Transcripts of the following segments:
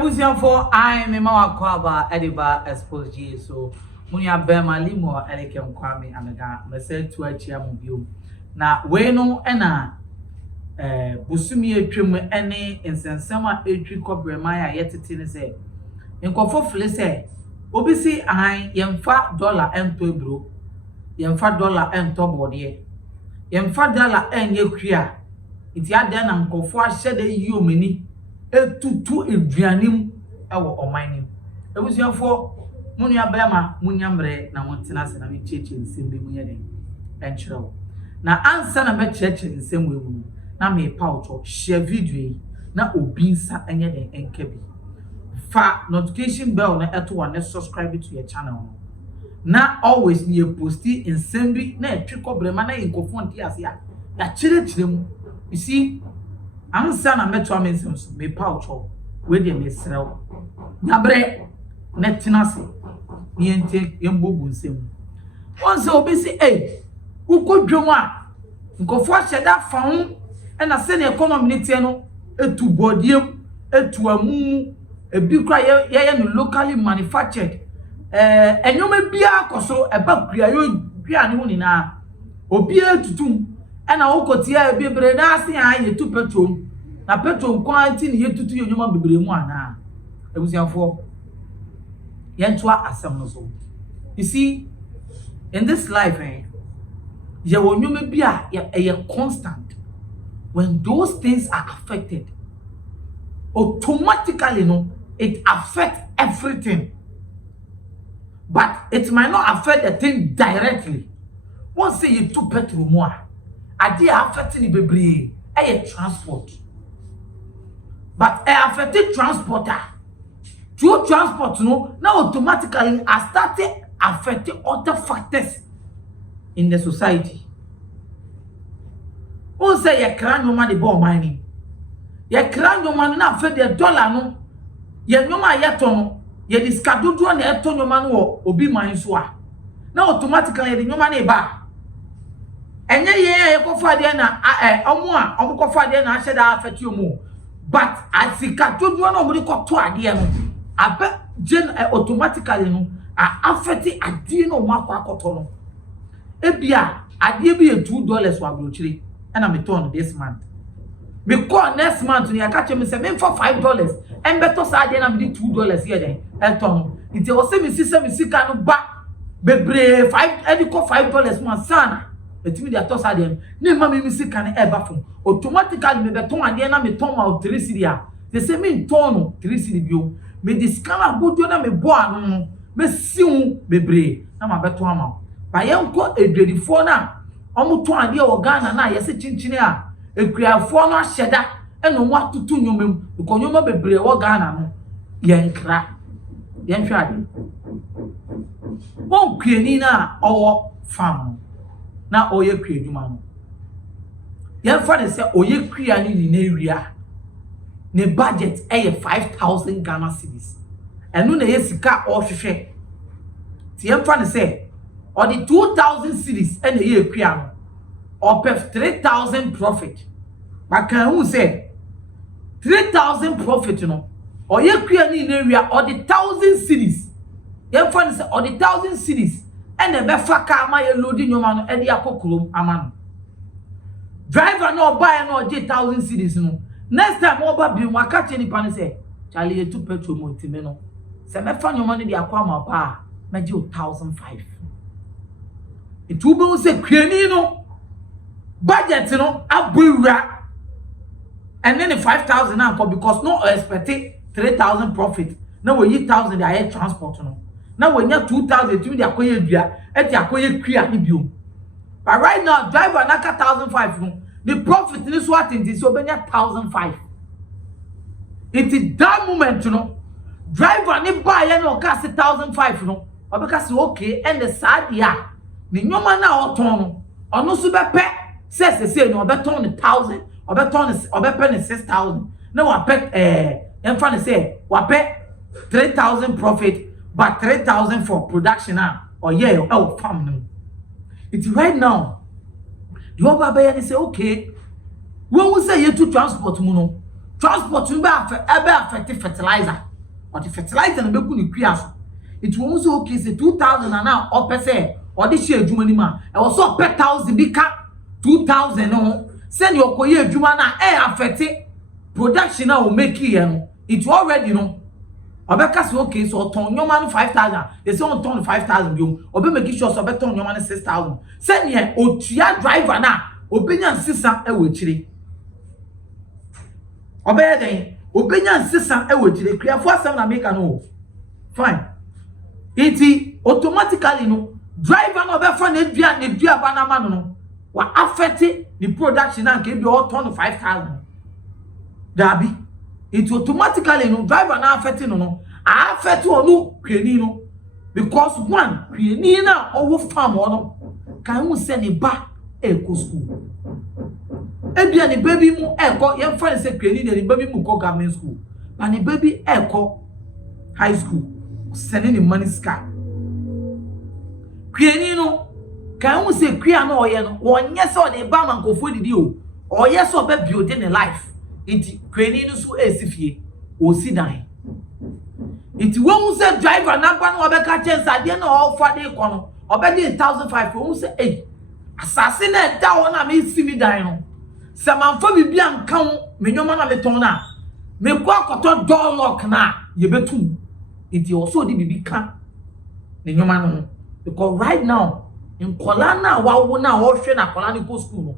for I am a kwaba ediba Xposed so munya bema limo elekem kwame amega mese to achia mu bio na we no na busumi atwam ene nsensema etwi kobrema ya yetete ne se nkofo fle se obisi ahan yemfa dollar ento ebro yemfa dollar ento bode yemfa dollar enye kwia iti ade na nkofo ahye de yi omani etutu eduanim ewo omanim ebusiafo munya bema munya mre na montena se na mecheche nsembe munya den enchrew na ansa na mecheche nsemwe mu na me pauto share video yi na obinsa enye den enkabi fa notification bell na eto wa na subscribe to your channel na always ni posti nsembi na etwiko brema na inkofo nti ase ya chire mu you see ansa na meto amensem so me pauto we dey me srew nyabre netinase yente yembogu nsem onse obisi ukodwom a nkofo ahyeda faun na se ne economy ne tie no etu bodiem etu amu ebi kra ye no locally manufactured enyoma bia akoso eba kria yo bia ne huni na obi etutum na okotia ebibre na ase ya yetu petrol na petrol kwanti ne yetutu enyoma bebre mu ana ebusiafo yentwa asem no so you see in this life ye wonyoma bia ye constant when those things are affected automatically no it affects everything but it might not affect the thing directly once say you to petrol more ade affecting the bebre transport but affected transporter through transport no now automatically are started affecting other factors in the society. Who say ye kran no man the ball mining? Ye kran no man na affect the dollar no. Ye no man ye ton ye discard na ye ton no man wo obi man so a. Now automatically the no man e ba. Enye ye ko fa de na omo a omo ko fa de na ahye da affect you mo. But asika dodo na omo de ko to ade no. Abe gen automatically no affect ade no mo akwakoto no. Ebia ade bi $2 wa brochire and I'm return this month. Me call next month ni aka me say me for $5 and better say na me $2 here then eton it o say me sika no ba bebre 5 ediko $5 man sana etimi dey toss ade na ma me sika na eba fom automatically me beton ade na me ton ma 3 cedi a they say me ton no 3 cedi bio me discount bodo na me bo anu me siu bebre na ma beton ama ba yenko edwedifo na omuto ade o Ghana na yese chinchini a ekriafo no ahyeda eno mo atutu nyomem ko nyoma bebre wo Ghana no yenkra yenhwe ade won kweni na owo fam na oye kwiedwuma no yenfa de se oye kria ni na ewia ne budget 5,000 Ghana cedis eno na yesika o hwehwe ti yenfa de se or the 2,000 cedis and the year kria or 3,000 profit. But can who say 3,000 profit or ye kria ni area or the 1,000 cedis. Ye fund say or the 1,000 cedis and the befa car my loading your man and the akokrom amano. Driver no buy no 1,000 cedis no. Next time over be waka cheni pan say Charlie you to petrol mo timeno. Say me fan your money the akwama pa me ji 1,500. It will be say kweni budget abuira and then the 5,000 now because no expect 3,000 profit now we 1,000 the air transport now we need 2,000 to the akoye dua eti akoye kria ni bio but right now driver na 1,500 the profit this what it is so be 1,500 it is that moment driver ni buy no ka 1,500 no obeka say okay and the sad ya ni nyoma na oton no ono so bepe say no obeton 1,000 obepe 6,000 na wa pet emfa ne say wa pet 3,000 profit but 3,000 for production or yeah farm no it right now the over be say okay when we say you to transport mu no transport you be affect fertilizer or the fertilizer na beku ni kria so it won so okay say 2000 and now or say or this share adwuma ni ma e was so per 1000 bi ka 2000 no send your koye adwuma na affect production na o make here no it already no obeka say okay so ton nyoma no 5000 they say on ton 5000 bi obe make sure so beton nyoma no 6000 send here otua driver na obenya nsisa e wo chire obeye den obenya nsisa e wo chire kriafo asem na make no fine it automatically no driver no be fa na dua ba na ma no wa affect the production na nke bi o ton 5000 dabi it automatically no driver na affect no affect onu kwani no because one kwani na owo farm no kan hu se ne ba eko school ebia ne baby mu eko ye fa se kwani ne baby mu ko government school but ne baby eko high school sending the money scar kwani no kan hu se kwia na oye no wonye se o de ba man kofo didi o oye so be build in life it kwani no so esifie o si dan it won say driver number no obeka chance ade na all for dey kono obedi 1500 won say eh asase na da won na me simi dan no se manfo bibia nkan menwoma na meton na me kwa akoto door lock na ye betum it also di bibi ka menwoma no because right now in kolana wawo na wo hwe na kolana ko school no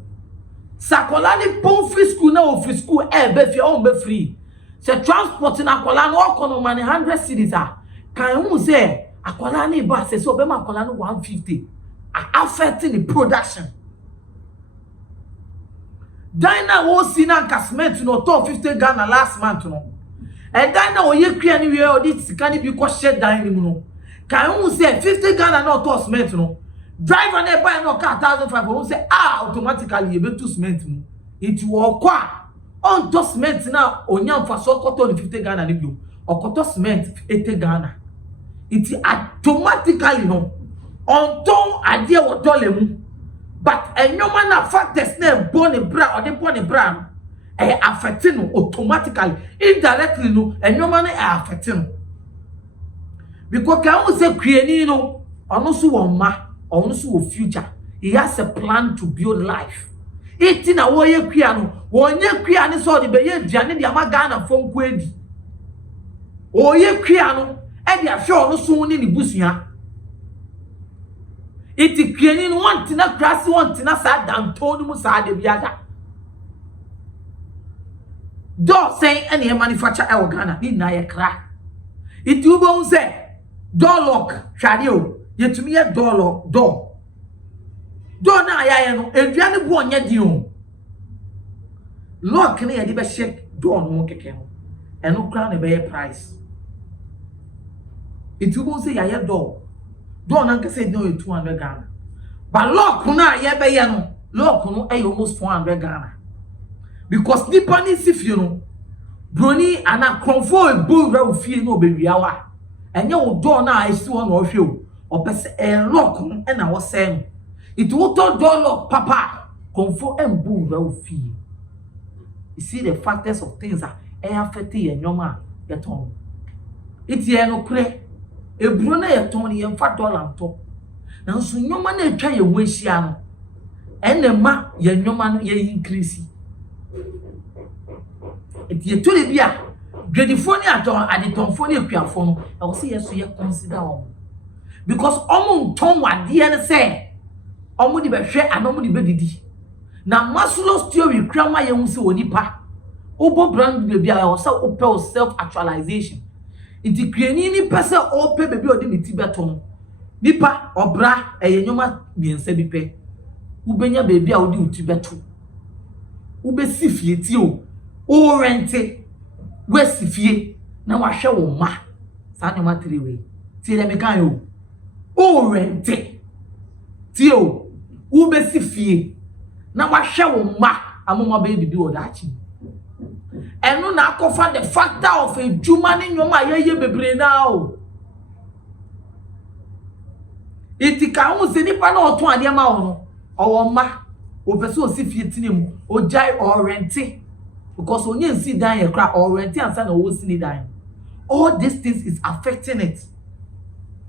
sakola ni pon free school na o free school be fi o be free se transport na akola no okono man 100 cedis kan hu say akola ni ba se so be ma akola no 150 affecting the production dina wo si na cement no to 50 Ghana last month no e dina wo ye kria ni we odi sika ni bi ko shed dan ni mu no kan hu say 50 Ghana no to cement no driver na buy no car 1500 who say automatically you be to cement mu it wo kwa on to cement na onyam fa so koto ni 50 Ghana ni bio okoto cement 80 Ghana it automatically no on ton ade wo dole mu but enyoma na factors na bone bra or the bone bra no affecting no automatically indirectly no enyoma na affecting no because kan we say kwani no ono so wo ma ono so wo future he has a plan to build life iti na wo ye kwia no wonye kwia ni so de be ye duane de ama Ghana fom ko edi o ye kwia no e de ahwe ono so ni busua iti kwani no want na krasi want na sa danto no mu sa de biada do say any manufacture e wo Ghana ni na ye kra iti ubo say door lock hwade o yetumi ye door lock door na ayaye no eduane bu onye di o lock na ye di be shake door no keke no eno kra na be price iti ubo say yaye door na nke say no 200 Ghana but lock na ye be ye no lock no almost 400 Ghana because nipa ni sifie no broni ana comfort bu ra ofie no be wiawa enye wo door na esi wo na ohwe o opese lock no na wo say no it wo to door lock papa comfort embu ra ofie you see the factors of things that affect your nyoma yeton it ye no kure eburo na yeton ye mfa dollar nto na nso nyoma na etwa ye ho ahia no enema ye nyoma no ye increase it ye to le bia gredifoni aton aditonfoni akuafo no e wo se yeso ye consider om because omo nton wade ne say omo di be hwe anomo di be didi na Maslow theory krama ye hu se onipa obo brand be bia o se ope self actualization it krani ni pese ope be bia odi ni ti beto no nipa obra eye nyoma miensa bi pe ubenya be bia odi uti beto ube sifie ti o rente wesifie na wahwe wo ma sa nyoma 3 way ti le me kan yo o rente ti o ube sifie na wahwe wo ma amoma be bibi wo dachi enu na akofa the factor of ejuma ni nyoma yeye bebre na o itika hu se nipa na oton ade ma wo no owo ma opese osifie tinemu ojai o rente because onye nsi dan ye kra or rent ansa na wo sini dan all these things is affecting it.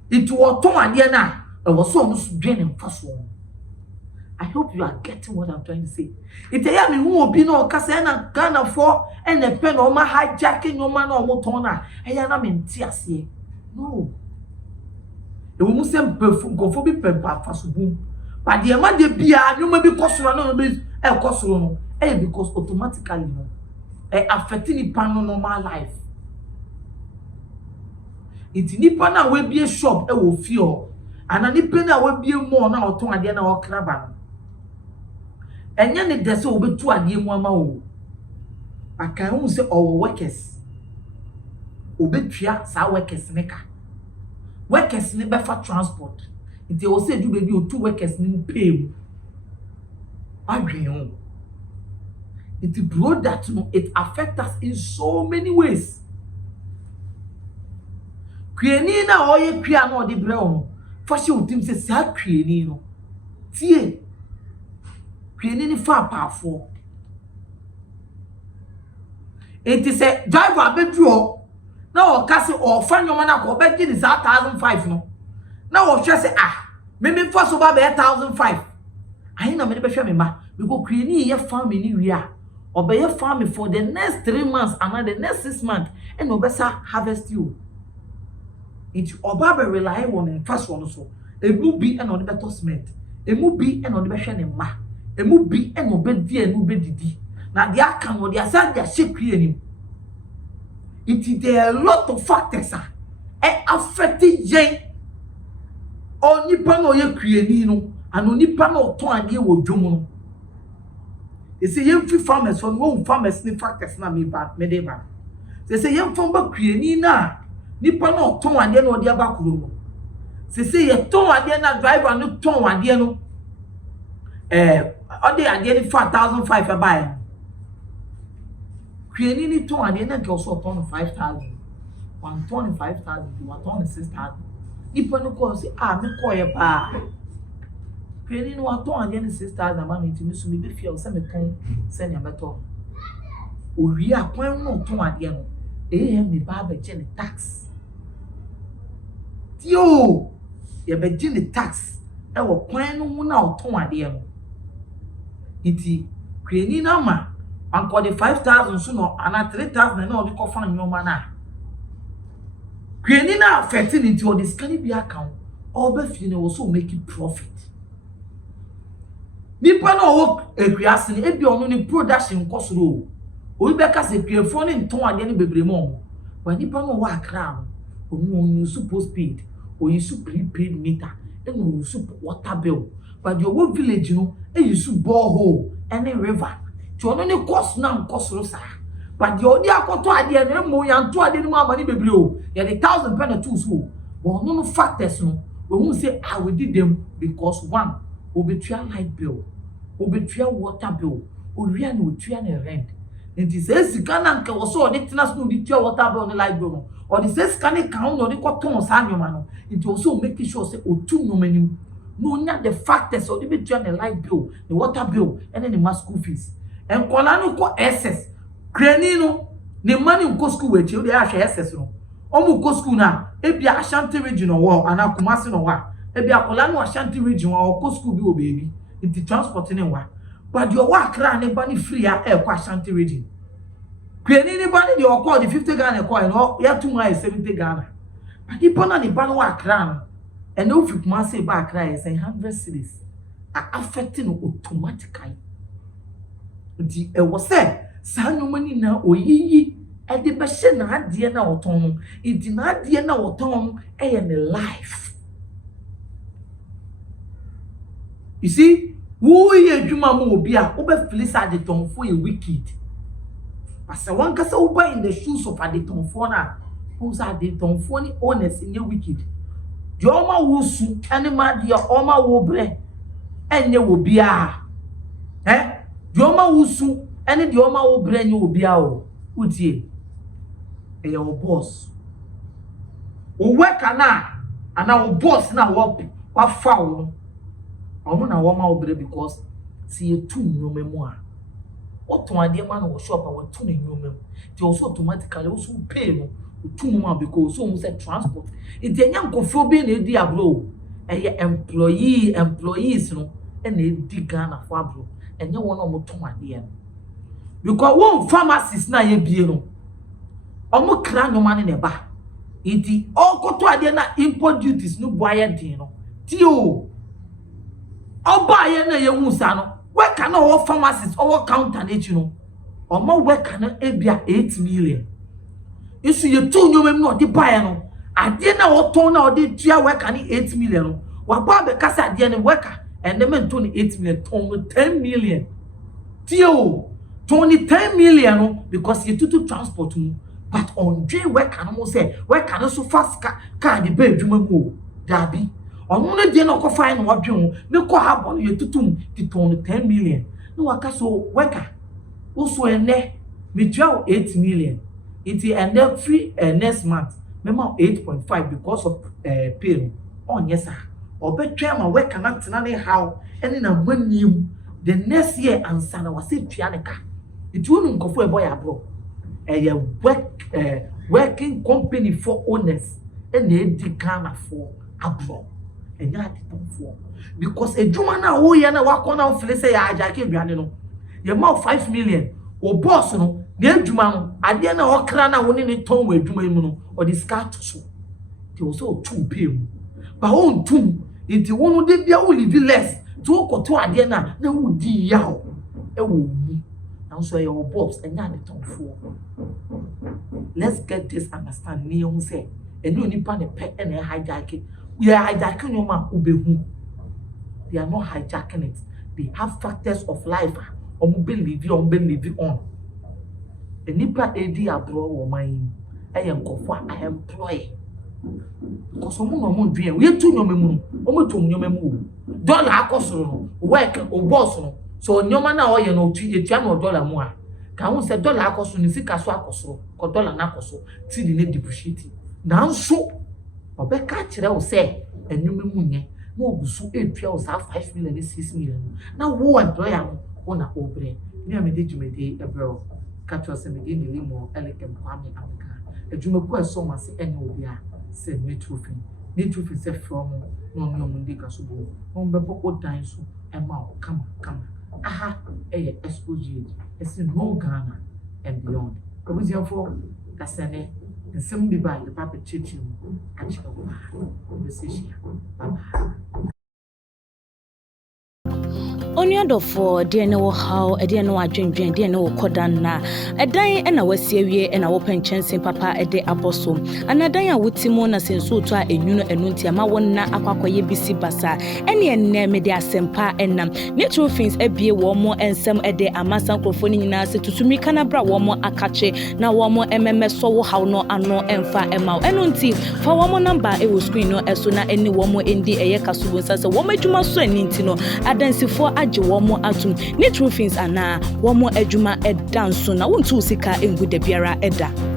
It was torn idea now. It was so much draining first one. I hope you are getting what I'm trying to say. It tell me who will be no Casana Ghana for and a pen on my hijacking no man or motona. I am in tears here. No. The woman said perfume go for be pepper fast boom. But the amount of beer, you may be cost no, because automatically no. Affecting the normal life. It's nipa na we be a shop e wo feel. And a nipa na we be more na oton ade na o kraba. Enya ne dese obetu ade mu ama o. Aka hu se our workers. Obetua sa workers neka. Workers ne be for transport. It o say do baby o two workers ni pay. Adwen. It brought that no, it affects us in so many ways. Creani na oye crea no de bre no. For she would say sa creani no. Tie. Creani ni fa powerful. It is a driver bedro. Now o kasi o fa nyoma na ko be gi 1,005 no. Now o hwe say me for so ba be 1,005. Ayi na me be hwe me ma. Because creani ye farm ni wi a. Obey farming for the next 3 months and the next 6 months and obesa harvest you. It oba rely on the first one so. A mu be and on the better cement. A mu be and on the better ma. A mu be and obedi and obedi. Now the account or the aside their shape creating. It is there a lot of factors affecting Jane. Only pano ye creating and only pano to and ye will do. They say young farmers from one farmers ni factors na me bad me dey bad. They say young farmer creating na nipa no ton ade no de aba kuro. They say ye ton ade na driver no ton ade no ade ade ni 4,500 buy. Creating ni ton ade na go so ton 5,000. 125,000 to 126,000. Nipa no call say me call ye pa. Creating no aton ade ni 6,000 man ntimi so me be feel say me kan say ne beto. Owi akwan no ton ade no me ba be je ni tax. Yo, ye be je ni tax e wo kwan no mu na oton ade no. Iti creating na ma anko the 5,000 so no ana 3,000 na o de kofa nyoma na. Creating na affecting into or this can be account all be feel no so make profit. Nipa na wo ekwiase ni ebi onu ni production kosoro o be ka se piefo ni nton ade ni bebre mo wa nipa na wo akra no onu use postpaid o use prepaid meter and o use water bill but your wo village no e use borehole and river ti onu ni cost na kosoro sa but the odi akoto ade ni mo ya nto ade ni mo amani bebre o ya the 1,000 pen tools o but no factors no we won say we did them because one obetua light bill obetua water bill owia na otua na rent nti se sika na nke wo so de tenas no de tua water bill na light bill no or the se sika ne kan no de koton sa nyoma no nti also make sure say otu nyoma ni no nya the factors o de betua na light bill the water bill and then the school fees en kola no ko SS krani no ne money ko school we chi o de ahwe SS no omu ko school na ebia Ashanti region wo ana Kumasi no wa ebia kola no Ashanti region wo ko school bi o baby into transporting wa but your work ran anybody free air kwa Ashanti region create anybody the call the 50 Ghana coin no ya 270 Ghana but the pona the ban work ran and no fit man say back right say 100 cedis are affecting automatically the was said san no money na oyiyi e de be hye na ade na oton no e di na ade na oton e ye ne life. You see, who ye juma mo obi a wo be feel at the tonfo ye wicked. But say one kasa wo buy in the shoes of the tonfo na, who say the tonfo ni honest in ye wicked. The oma wo su anima the oma wo bre enye wo bia. The oma wo su ene the oma wo bre enye wo bia o. Utie. E your boss. O work and our boss na what foul. Omo na wo ma obre because see you too nyome mu a what to ade man wo shop a wo to nyome mu they also automatically also pay no Utumuma because so said transport. It's a young cophobia in the abro. A employees no and they dig Ghana for abro. And you want more to my dear. Because one pharmacist na ye bieno. Omo kra no man in a bar. Iti all go to adena import duties no buyer dino. Tio. All buyer na ye musano. Where can all pharmacists or counter it you know? Or more work can ebia 8 million. You see you two you not the buyer no. I didn't know what tone or did 8 million. What Baba Casa didn't worker and the man 28 million tone 10 million. Tio. 10 million because you to transport me. But on day where can almost say where can also fast car the bedroom move. Dabi. On one day no find what you no call have on you to 10 million. No waka so worker. Also a ne me 8 million. It's and then free next month. Remember 8.5 because of pay. Oh yes sir. Or better my work cannot how and in a money the next year and son was it pianica. It wouldn't go for a boy abroad. A working company for owners and they did Ghana for abroad. And that for because a Jumana who yana walk on our face say I jacket no. You mouth 5 million or boss no, near Juman, I didn't know what crana winning a tone with Juman or the scat so. They also 2 p.m. But on 2, it's one who did the only be less. 2 or 2 adiana, no would be yaw. So your boss and yan it on 4. Let's get this understand me on say. And you need pan a pet and a hijacking. We are hijacking your man who they are not hijacking it. They have factors of life. Believe you on. A nipper AD abroad or mine. I am confa I employ. Because someone dream. We are 2 your memo. Almost 2 your memo. Don't like us work or boss. So nyoma na oye no etua no dollar mu a ka hu se dollar akoso ni sika so akoso ko dollar na akoso ti di ne depreciate na nso obeka kire wo se enwuma mu nye na ogusu etua wo sa 5 million 6 million na wo employer wo na obre ni amede jumede ebro ka to se me di ni limo elekem kwame ameka adwuma ku eso ma se ene obi a se netrofin se from no mu ndika so bo on bebo odan so e ma o kama aha Xposed it's in no Ghana and beyond. Because you for Cassane and some be by the Papa Chichi actually conversation. Only for dear no how a dear no adwendwen dear no kodan na a dan and our serie and our pensions papa a day apostle and a dan with Timona since so to a nuno and nuntia ma one na aquaye bisi basa any name media sempa and natural things a be one more and some a day a mass uncle nasa to me canabra one more akache now one more MMS so how no and no and fa emma and unti for one more number it will screen no as soon as any one more in the air casual says a woman to my son intino I dance for one more atum natural things ana one more ejuma ed dance so na won't sika engu de biara eda.